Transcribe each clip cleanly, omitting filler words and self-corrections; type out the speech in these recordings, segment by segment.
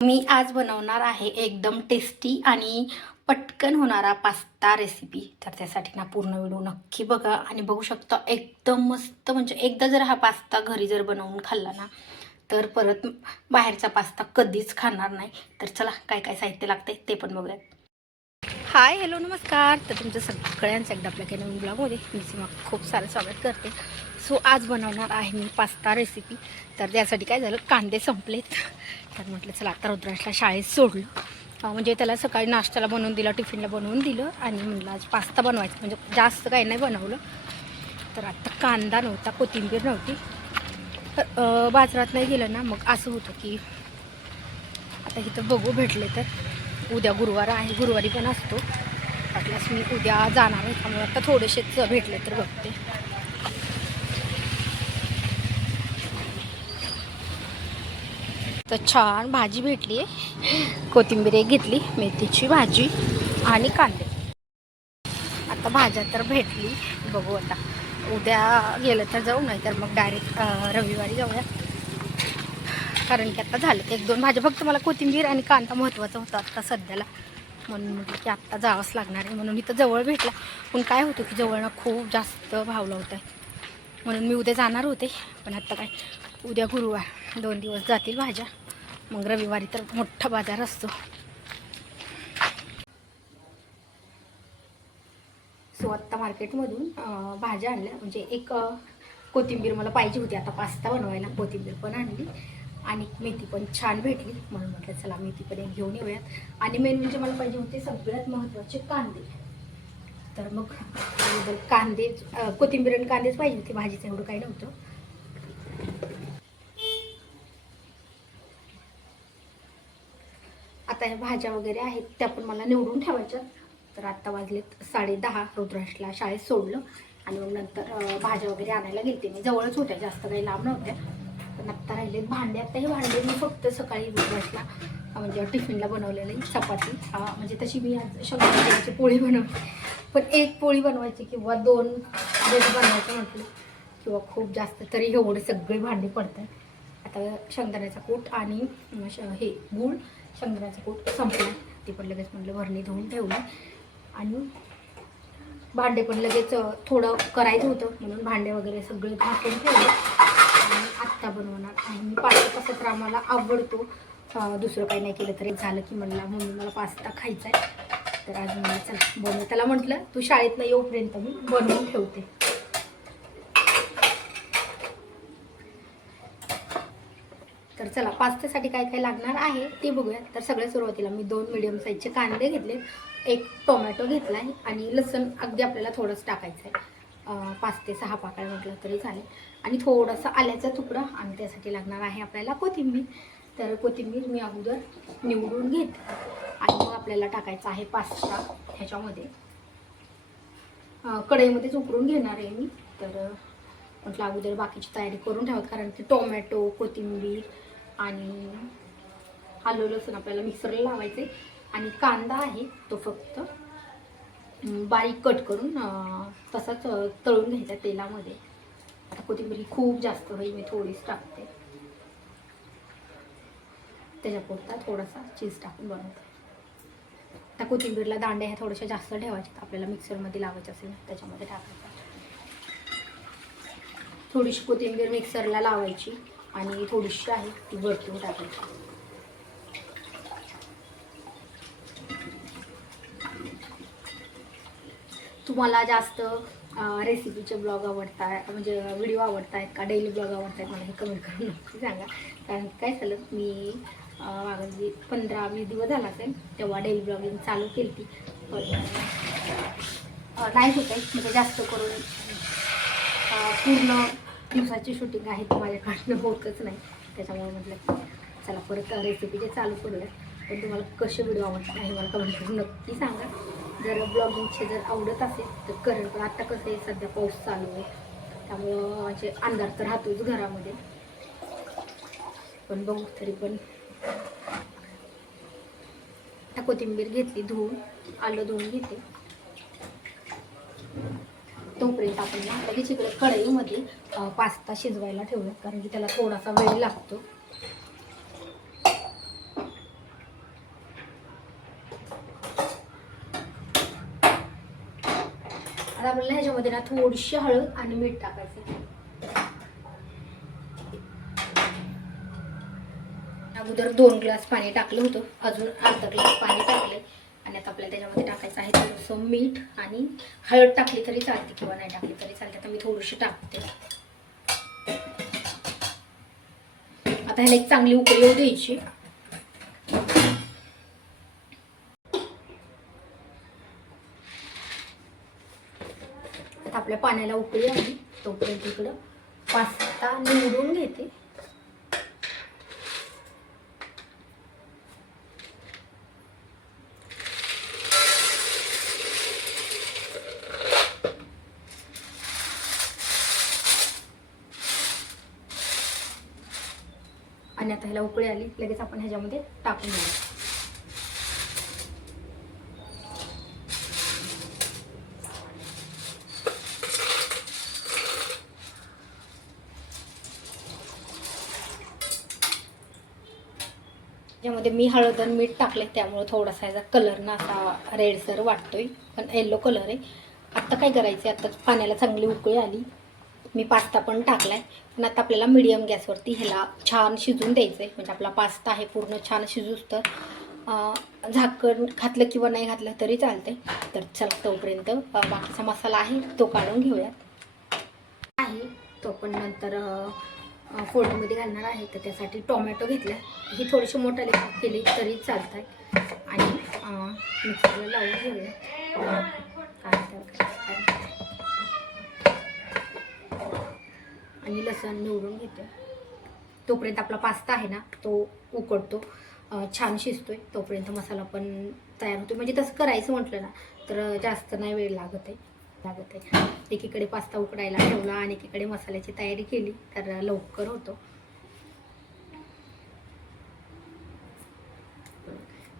मी आज बनवणार आहे एकदम टेस्टी आणि पटकन होणारा पास्ता रेसिपी. तर त्यासाठी ना पूर्ण व्हिडिओ नक्की बघा आणि बघू शकता एकदम मस्त. म्हणजे एकदा जर हा पास्ता घरी जर बनवून खाल्ला ना तर परत बाहेरचा पास्ता कधीच खाणार नाही. तर चला काय काय साहित्य लागते ते पण बघूयात. हाय हॅलो नमस्कार. तर तुमचं सगळ्यांचं एकदा आपल्या काही नवीन ब्लॉगमध्ये मी सीमा खूप सारं स्वागत करते. सो आज बनवणार आहे मी पास्ता रेसिपी. तर त्यासाठी काय झालं, कांदे संपलेत. तर म्हटलं चला आता रुद्राजला शाळेत सोडलं, म्हणजे त्याला सकाळी नाश्त्याला बनवून दिलं, टिफिनला बनवून दिलं आणि म्हटलं आज पास्ता बनवायचा. म्हणजे जास्त काही नाही बनवलं. तर आत्ता कांदा नव्हता, कोथिंबीर नव्हती. तर बाजारात नाही गेलं ना मग असं होतं की आता इथं बघू भेटले तर उद्या गुरुवार आहे, गुरुवारी पण असतो. वाटल्यास मी उद्या जाणार आहे, त्यामुळे आता थोडेसेच भेटले तर बघते. तर छान भाजी भेटली आहे. कोथिंबीर एक घेतली, मेथीची भाजी आणि कांदे. आता भाज्या तर भेटली, बघू आता उद्या गेलं तर जाऊ, नाही तर मग डायरेक्ट रविवारी जाऊया. कारण की आता झालं एक दोन भाज्या, फक्त मला कोथिंबीर आणि कांदा महत्त्वाचा होता आता सध्याला, म्हणून म्हटलं की आत्ता जावंच लागणार आहे. म्हणून इथं जवळ भेटला, पण काय होतं की जवळनं खूप जास्त भाव लावत आहे. म्हणून मी उद्या जाणार होते, पण आत्ता काय उद्या गुरुवार 2 दिवस जातील भाज्या. मग रविवारी तर मोठा बाजार असतो. सो आत्ता मार्केटमधून भाज्या आणल्या. म्हणजे एक कोथिंबीर मला पाहिजे होती आता पास्ता बनवायला, कोथिंबीर पण आणली आणि मेथी पण छान भेटली, म्हणून म्हटलं चला मेथी पण एक घेऊन येऊयात. आणि मेन म्हणजे मला पाहिजे होते सगळ्यात महत्त्वाचे कांदे. तर मग कांदे, कोथिंबीर आणि कांदेच पाहिजे होते, भाजीचं एवढं काही नव्हतं. आता ह्या भाज्या वगैरे आहेत त्या पण मला निवडून ठेवायच्या. तर आत्ता वाजलेत 10:30. रुद्राशला शाळेत सोडलं आणि मग नंतर भाज्या वगैरे आणायला गेलते. मी जवळच होत्या, जास्त काही लांब नव्हत्या. पण आत्ता राहिलेत भांडे. आत्ता हे भांडे मी फक्त सकाळी रुद्राशला म्हणजे टिफिनला बनवलेली चपाती, म्हणजे तशी मी आज शेंगदाण्याची पोळी बनवली. पण एक पोळी बनवायची किंवा 2 बनवायचं म्हटलं किंवा खूप जास्त तरी एवढे सगळे भांडे पडतात. आता शेंगदाण्याचा कूट आणि हे गूळ, शेंगदाण्याचं कूट संपलं. ते पण लगेच म्हटलं भरणी धुवून ठेवली. आणि भांडे पण लगेच थोडं करायचं होतं, म्हणून भांडे वगैरे सगळे घासून ठेवले. आणि आत्ता बनवणार आणि मी पास्ता कसा तर आम्हाला आवडतो, दुसरं काही नाही केलं तरी झालं की म्हणला मम्मी मला पास्ता खायचा आहे. तर आज मला चला बनव, त्याला म्हटलं तू शाळेतनं येऊपर्यंत मी बनवून ठेवते. तर चला पास्त्यासाठी काय काय लागणार आहे ते बघूया. तर सगळ्यात सुरुवातीला मी 2 मीडियम साईजचे कांदे घेतले, एक टोमॅटो घेतला आहे आणि लसूण अगदी आपल्याला थोडंच टाकायचं आहे, 5 ते 6 पाकळ्या म्हटलं तरी चालेल. आणि थोडासा आल्याचा तुकडा आणि त्यासाठी लागणार आहे आपल्याला कोथिंबीर. तर कोथिंबीर मी अगोदर निवडून घेते आणि मग आपल्याला टाकायचा आहे पास्ता ह्याच्यामध्ये. कढईमध्येच उकळून घेणार आहे मी. तर म्हटलं अगोदर बाकीची तयारी करून ठेवत, कारण की टोमॅटो, कोथिंबीर आणि आलं लसूण आपल्याला मिक्सरला लावायचं आहे. आणि कांदा आहे तो फक्त बारीक कट करून तसाच तळून घ्यायचा तेलामध्ये. आता कोथिंबीर ही खूप जास्त होईल, मी थोडीच टाकते, त्याच्यापुरता थोडासा चीज टाकून बनवते. आता कोथिंबीरला दांड्या ह्या थोड्याशा जास्त ठेवायच्यात, आपल्याला मिक्सरमध्ये लावायचं असेल त्याच्यामध्ये टाकायचं. थोडीशी कोथिंबीर मिक्सरला लावायची आणि थोडीशी आहे ती वरतून टाकायची. तुम्हाला जास्त रेसिपीचे ब्लॉग आवडतात, म्हणजे व्हिडिओ आवडत आहेत का डेली ब्लॉग आवडत आहेत, मला हे कमेंट करून नक्की सांगा. कारण काय झालं, मी मागे 15-20 दिवस झाला असेल तेव्हा डेली ब्लॉगिंग चालू केली ती, पण नाही होत आहे. म्हणजे जास्त करून पूर्ण दिवसाची शूटिंग आहे ती माझ्याकडनं होतच नाही. त्याच्यामुळे म्हटलं चला परत रेसिपीचे चालू करूया. पण तुम्हाला कसे व्हिडिओ आवडतात हे मला कमेंट करून नक्की सांगा. जर ब्लॉगिंगचे जर आवडत असेल तर करेल, पण आता कसं आहे सध्या पाऊस चालू आहे त्यामुळं म्हणजे अंधार तर राहतोच घरामध्ये. पण बघू तरी पण आता कोथिंबीर घेतली धुवून, आलं धुवून घेते. तोपर्यंत आपण लगेच इकडे कढईमध्ये पास्ता शिजवायला ठेवूया, कारण की त्याला थोडासा वेळ लागतो. आता आपल्याला ह्याच्यामध्ये ना थोडीशी हळद आणि मीठ टाकायचं. अगोदर 2 ग्लास पाणी टाकलं होतं, अजून अर्धा ग्लास पाणी टाकले. आणि आता आपल्याला त्याच्यामध्ये टाकायचं आहे थोडंसं मीठ आणि हळद. टाकली तरी चालते किंवा नाही टाकली तरी चालते. आता मी थोडीशी टाकते. आता ह्याला एक चांगली उकळी येऊ द्यायची. आता आपल्या पाण्याला उकळी आली तोपर्यंत इकडं पास्ता निवडून घेते. आणि आता ह्याला उकळी आली लगेच आपण ह्याच्यामध्ये टाकून घेऊ. त्याच्यामध्ये मी हळद आणि मीठ टाकले त्यामुळे थोडासा याचा कलर ना असा रेडसर वाटतोय, पण येलो कलर आहे. आता काय करायचं, आता पाण्याला चांगली उकळी आली. मी पास्ता पण टाकलाय. पण आता आपल्याला मीडियम गॅसवरती ह्याला छान शिजून द्यायचं आहे. म्हणजे आपला पास्ता आहे पूर्ण छान शिजूस तर झाकण घातलं किंवा नाही घातलं तरी चालतंय. तर चला तोपर्यंत बाकीचा मसाला आहे तो काढून घेऊयात. आहे तो पण नंतर फोडणीमध्ये घालणार आहे. तर त्यासाठी टोमॅटो घेतला. ही थोडीशी मोठाली काप केली तरी चालत आहे. आणि मिक्सरला लावून घेऊया. आणि लसूण निवडून घेते. तोपर्यंत आपला पास्ता आहे ना तो उकडतो, छान शिजतोय. तोपर्यंत मसाला पण तयार होतो. म्हणजे तसं करायचं म्हटलं ना तर जास्त नाही वेळ लागत आहे. एकीकडे पास्ता उकडायला ठेवला आणि एकीकडे मसाल्याची तयारी केली तर लवकर होतो.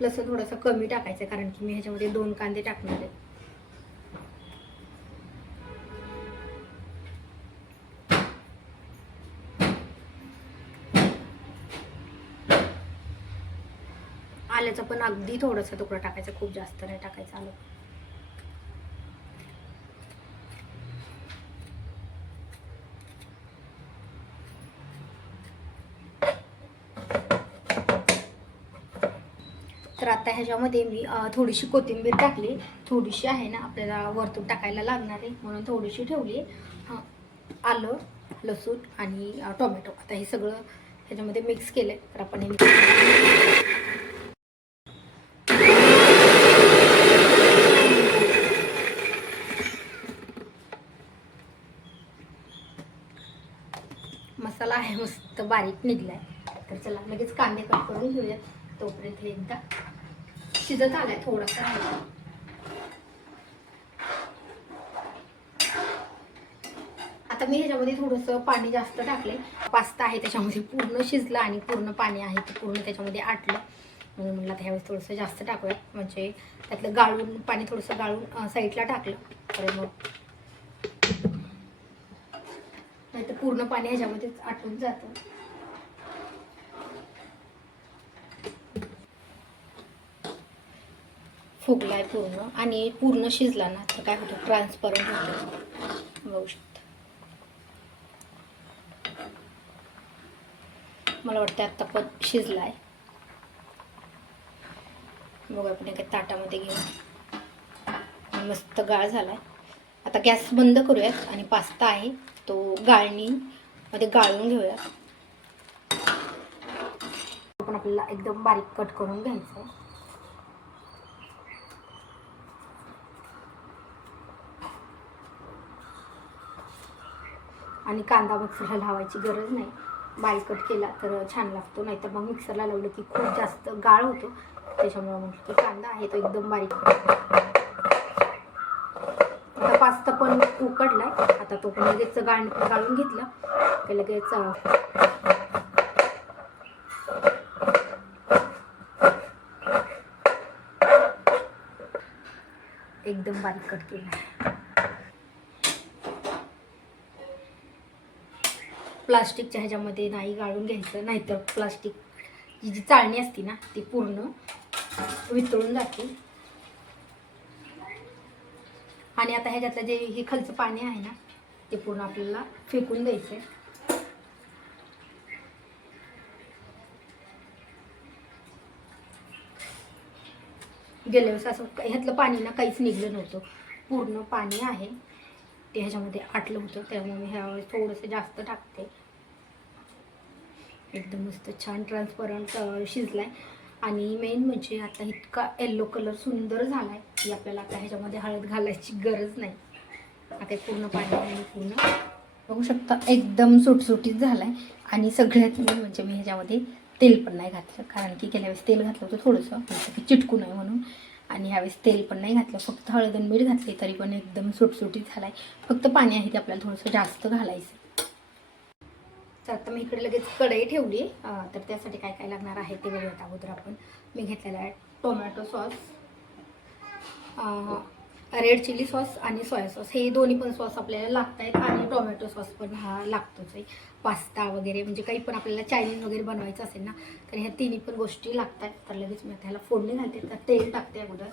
लसूण थोडंसं कमी टाकायचं कारण की मी ह्याच्यामध्ये 2 कांदे टाकणार आहे. आल्याचा पण अगदी थोडासा तुकडा टाकायचा, खूप जास्त नाही टाकायचं आलं. तर आता ह्याच्यामध्ये मी थोडीशी कोथिंबीर टाकली. थोडीशी आहे ना आपल्याला वरतून टाकायला लागणार आहे म्हणून थोडीशी ठेवली. आलं, लसूण आणि टोमॅटो आता हे सगळं ह्याच्यामध्ये मिक्स केलं. तर आपण हे मसाला आहे मस्त बारीक निघलाय. तर चला लगेच कांदे कट करून घेऊयात. तोपर्यंत एकदा शिजत आलाय थोडासा राहिला. आता मी ह्याच्यामध्ये थोडंसं पाणी जास्त टाकले. पास्ता आहे त्याच्यामध्ये पूर्ण शिजला आणि पूर्ण पाणी आहे ते पूर्ण त्याच्यामध्ये आटलं. म्हणून म्हटलं आता ह्यावेळेस थोडंसं जास्त टाकूया. म्हणजे त्यातलं गाळून पाणी थोडंसं गाळून साईडला टाकलं तर मग नाही तर पूर्ण पाणी ह्याच्यामध्येच आटून जातं. फुगलाय पूर्ण आणि पूर्ण शिजला ना तर काय होतं ट्रान्सपरंट होतं. बघू शकता. मला वाटतं आता पण शिजलाय. बघू आपण एका ताटामध्ये घेऊन मस्त गाळ झालाय. आता गॅस बंद करूयात आणि पास्ता आहे तो गाळणीमध्ये गाळून घेऊया. पण आपल्याला एकदम बारीक कट करून घ्यायचं आहे. आणि कांदा मिक्सरला लावायची गरज नाही. बारीक कट केला तर छान लागतो. नाहीतर मग मिक्सरला लावलं की खूप जास्त गाळ होतो. त्याच्यामुळे म्हटलं की कांदा आहे तो एकदम बारीक. आता पास्ता पण उकडलाय. आता तो पण लगेच गाळून घेतला की लगेच एकदम बारीक कट केला. प्लास्टिकच्या ह्याच्यामध्ये नाही गाळून घ्यायचं, नाहीतर प्लास्टिक जी चाळणी असते ना ती पूर्ण वितळून जाते. आणि आता ह्याच्यातलं जे हे खालचं पाणी आहे ना ते पूर्ण आपल्याला फेकून द्यायचं आहे. गेल्या वेळेस असं ह्यातलं पाणी ना काहीच निघलं नव्हतं, पूर्ण पाणी आहे ते ह्याच्यामध्ये आटलं होतं, त्यामुळे मी ह्यावेळेस थोडंसं जास्त टाकते. एकदम मस्त छान ट्रान्सपरंट शिजलाय. आणि मेन म्हणजे आता इतका येल्लो कलर सुंदर झालाय की आपल्याला आता ह्याच्यामध्ये हळद घालायची गरज नाही. आता पूर्ण पाणी आहे, पूर्ण बघू शकता एकदम सुटसुटीत झालाय. आणि सगळ्यात मेन म्हणजे मी ह्याच्यामध्ये तेल पण नाही घातलं, कारण की गेल्या वेळेस तेल घातलं होतं थोडंसं म्हणजे की चिटकू नये म्हणून. आणि ह्यावेळेस तेल पण नाही घातलं, फक्त हळद आणि मीठ घातले तरी पण एकदम सुटसुटीत झालाय. फक्त पाणी आहे ते आपल्याला थोडंसं जास्त घालायचं. तर आता मी इकडे लगेच कढई ठेवली. तर त्यासाठी काय काय लागणार आहे ते बघूयात अगोदर आपण. मी घेतलेला आहे tomato sauce, red chilli sauce आणि सोया सॉस. हे दोन्ही पण सॉस आपल्याला लागत आहेत. आणि टोमॅटो सॉस पण हा लागतोच आहे. पास्ता वगैरे म्हणजे काही पण आपल्याला चायनीज वगैरे बनवायचं असेल ना तर ह्या तिन्ही पण गोष्टी लागतात. तर लगेच मी आता ह्याला फोडणी घालते. तर तेल टाकते अगोदर.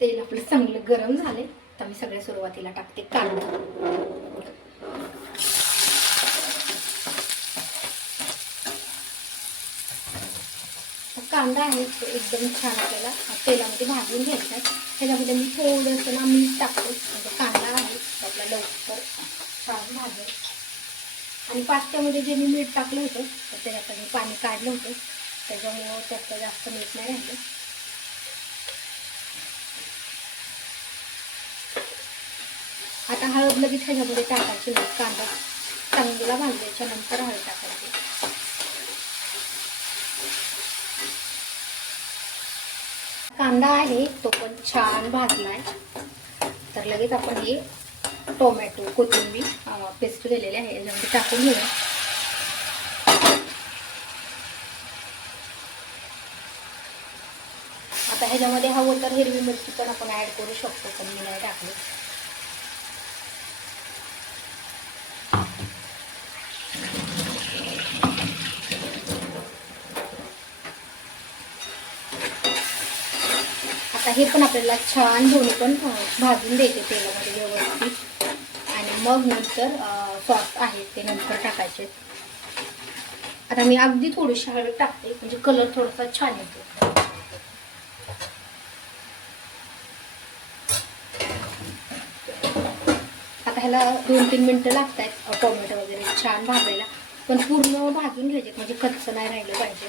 तेल आपलं चांगलं गरम झाले तर मी सगळ्या सुरुवातीला टाकते कांदा. कांदा आहे तो एकदम छान आपल्याला तेलामध्ये भाजून घ्यायचा आहे. ह्याच्यामध्ये मी थोडंसं ना मीठ टाकतो, म्हणजे कांदा आहे तो आपला लवकर छान भाजेल. आणि पास्त्यामध्ये जे मी मीठ टाकलं होतं तर त्याच्यात मी पाणी काढलं होतं, त्याच्यामुळं त्यात जास्त मीठ नाही राहिलं. आता हळद लगेच ह्याच्यामध्ये टाकायची नाही, कांदा चांगला भाजल्याच्या नंतर हळद टाकायची. कांदा आहे तो पण छान भाजलाय. तर लगेच आपण हे टोमॅटो कोथिंबीर पेस्ट केलेली आहे याच्यामध्ये टाकून घेऊया. आता ह्याच्यामध्ये हवं तर हिरवी मिरची पण आपण ऍड करू शकतो, पण मी नाही टाकली. आता हे पण आपल्याला छान दोन्ही पण भाजून द्यायचे तेलामध्ये व्यवस्थित. आणि मग नंतर सॉस आहे ते नंतर टाकायचे. आता मी अगदी थोडीशी हळद टाकते म्हणजे कलर थोडासा छान येतो. आता ह्याला 2-3 मिनटं लागत आहेत टोमॅटो वगैरे छान भाजायला, पण पूर्ण भाजून घ्यायचे म्हणजे कच्चं नाही राहिलं पाहिजे.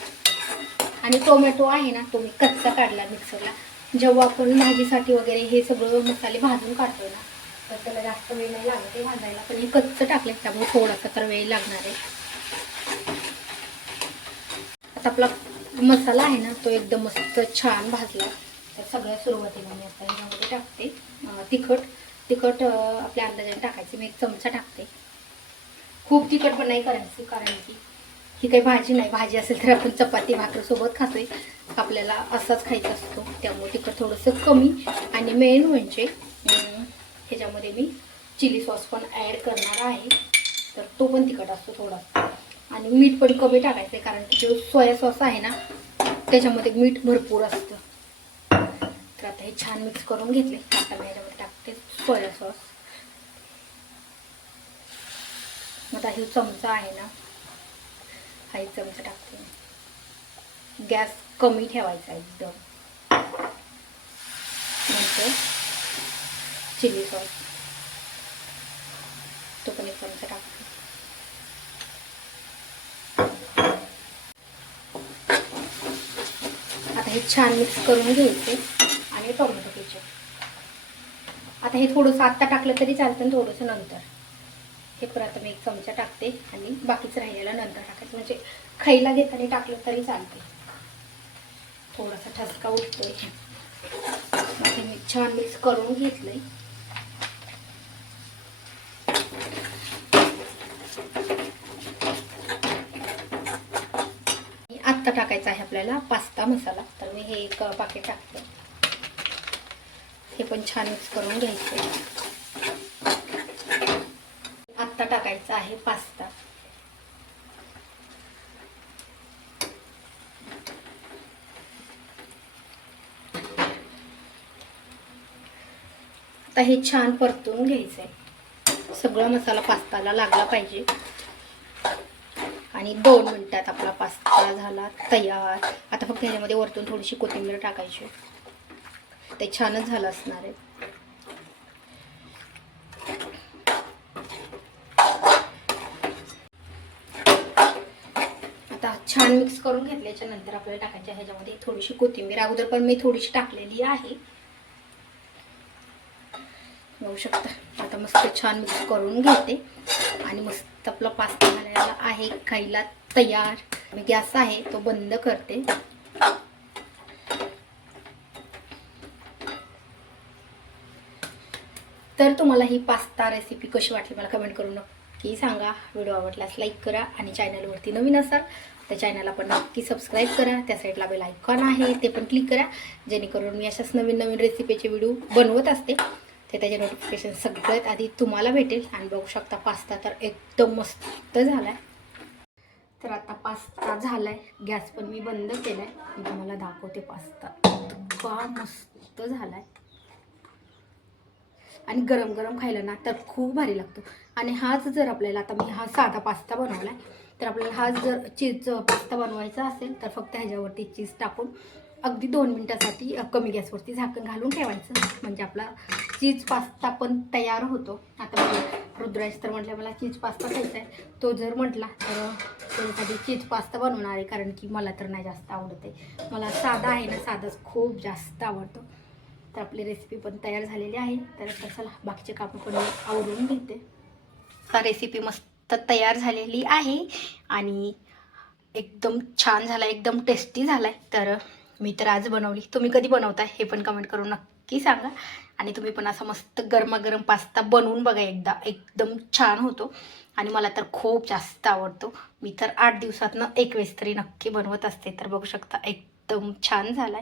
आणि टोमॅटो आहे ना तो मी कच्चा काढला मिक्सरला. जेव्हा आपण भाजीसाठी वगैरे हे सगळं मसाले भाजून काढतो ना तर त्याला जास्त वेळ नाही लागत ते भाजायला, पण हे कच्चं टाकले त्यामुळे थोडासा तर वेळ लागणार आहे. आता आपला मसाला आहे ना तो एकदम मस्त छान भाजला. तर सगळ्या सुरुवातीला मी आता ह्याच्यामध्ये टाकते तिखट आपल्या अंदाजाने टाकायचे. मी 1 चमचा टाकते. खूप तिखट पण नाही करायची, कारण की ही काही भाजी नाही. भाजी असेल तर आपण चपाती भाकर सोबत खातोय, आपल्याला असाच खायचा असतो, त्यामुळे तिखट थोडंसं कमी. आणि मेन म्हणजे ह्याच्यामध्ये मी चिली सॉस पण ॲड करणार आहे, तर तो पण तिखट असतो थोडासा. आणि मीठ पण कमी टाकायचं आहे, कारण की जो सोया सॉस आहे ना त्याच्यामध्ये मीठ भरपूर असतं. तर आता हे छान मिक्स करून घेतले. आता मी ह्याच्यामध्ये टाकते सोया सॉस. आता हे चमचा आहे ना हा 1 चमचा टाकते. गॅस कमी ठेवायचा एकदम. नंतर चिली सॉस तो पण 1 चमचा टाकते. आता हे छान मिक्स करून घ्यायचे. आणि टोमॅटो केचप आता हे थोडंसं आत्ता टाकलं तरी चालतं आणि थोडंसं नंतर. हे पण आता मी 1 चमचा टाकते आणि बाकीचं राहिलेलं नंतर टाकायचं, म्हणजे खायला घेताना टाकलं तरी चालते. थोडासा ठसका उठतोय. आता मी छान मिक्स करून घेतलंय. आत्ता टाकायचा आहे आपल्याला पास्ता मसाला, तर मी हे 1 पाकिट टाकते. हे पण छान मिक्स करून घ्यायचं. आत्ता टाकायचा आहे पास्ता. आता हे छान परतून घ्यायचं आहे. सगळा मसाला पास्ताला लागला पाहिजे. आणि 2 मिनिटात आपला पास्ता झाला तयार. आता फक्त ह्याच्यामध्ये वरतून थोडीशी कोथिंबीर टाकायची. ते छानच झालं असणार आहे. आता छान मिक्स करून घेतल्याच्या नंतर आपल्याला टाकायची ह्याच्यामध्ये थोडीशी कोथिंबीर. अगोदर पण मी थोडीशी टाकलेली आहे, बघू शकता. आता मस्त छान मिक्स करून घेते आणि मस्त आपला पास्ता झालेला आहे, खायला तयार. मी गॅस आहे तो बंद करते. तर तुम्हाला ही पास्ता रेसिपी कशी वाटली मला कमेंट करून नक्की सांगा. व्हिडिओ आवडल्यास लाईक करा आणि चॅनलवरती नवीन असाल तर चॅनलला पण नक्की सबस्क्राईब करा. त्या साईडला बेल आयकॉन आहे ते पण क्लिक करा, जेणेकरून मी अशाच नवीन नवीन रेसिपीचे व्हिडिओ बनवत असते ते त्याचे नोटिफिकेशन सगळ्यात आधी तुम्हाला भेटेल. आणि बघू शकता पास्ता तर एकदम मस्त झाला आहे. तर आता पास्ता झाला आहे, गॅस पण मी बंद केला आहे. मी तुम्हाला दाखवते पास्ता इतका मस्त झाला आहे आणि गरम गरम खायला ना तर खूप भारी लागतो. आणि हाच जर आपल्याला, आता मी हा साधा पास्ता बनवला आहे, तर आपल्याला हाच जर चीज पास्ता बनवायचा असेल तर फक्त ह्याच्यावरती चीज टाकून अगदी 2 मिनिटासाठी कमी गॅसवरती झाकण घालून ठेवायचं, म्हणजे आपला चीज पास्ता पण तयार होतो. आता रुद्राज तर म्हटलं मला चीज पास्ता खायचा आहे, तो जर म्हटला तर त्याच्यासाठी चीज पास्ता बनवणार आहे, कारण की मला तर नाही जास्त आवडत आहे. मला साधा आहे ना, साधाच खूप जास्त आवडतो. तर आपली रेसिपी पण तयार झालेली आहे. तर चला बाकीचे कामं पण आवडून घेते. आता रेसिपी मस्त तयार झालेली आहे आणि एकदम छान झाला, एकदम टेस्टी झालाय. तर मी तर आज बनवली. तुम्ही कधी बनवताय हे पण कमेंट करून नक्की सांगा. आणि तुम्ही पण असा मस्त गरमागरम पास्ता बनवून बघा एकदा, एकदम छान होतो आणि मला तर खूप जास्त आवडतो. मी तर 8 दिवसातनं एक वेळेस तरी नक्की बनवत असते. तर बघू शकता एकदम छान झालाय.